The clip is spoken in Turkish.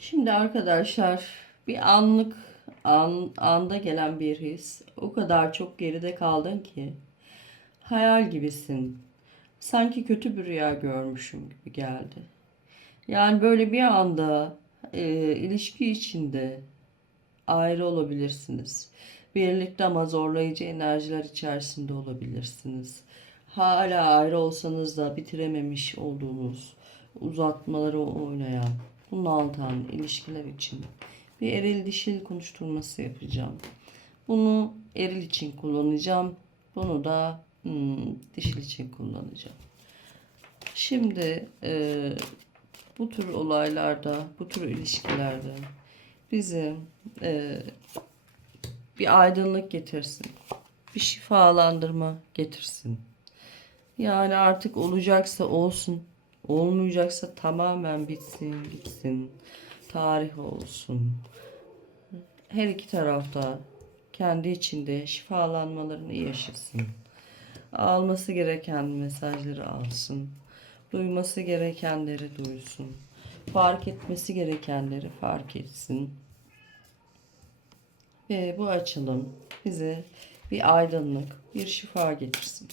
Şimdi arkadaşlar bir anlık an, anda gelen bir his. O kadar çok geride kaldın ki. Hayal gibisin. Sanki kötü bir rüya görmüşüm gibi geldi. Yani böyle bir anda e, ilişki içinde ayrı olabilirsiniz. Birlikte ama zorlayıcı enerjiler içerisinde olabilirsiniz. Hala ayrı olsanız da bitirememiş olduğunuz uzatmaları oynayan bunaltan ilişkiler için bir eril dişil konuşturması yapacağım. Bunu eril için kullanacağım. Bunu da hmm, dişil için kullanacağım. Şimdi e, bu tür olaylarda, bu tür ilişkilerde bize e, bir aydınlık getirsin. Bir şifalandırma getirsin. Yani artık olacaksa olsun, olmayacaksa tamamen bitsin, gitsin. Tarih olsun. Her iki tarafta kendi içinde şifalanmalarını yaşasın. Alması gereken mesajları alsın. Duyması gerekenleri duysun. Fark etmesi gerekenleri fark etsin. Ve bu açılım bize bir aydınlık, bir şifa getirsin.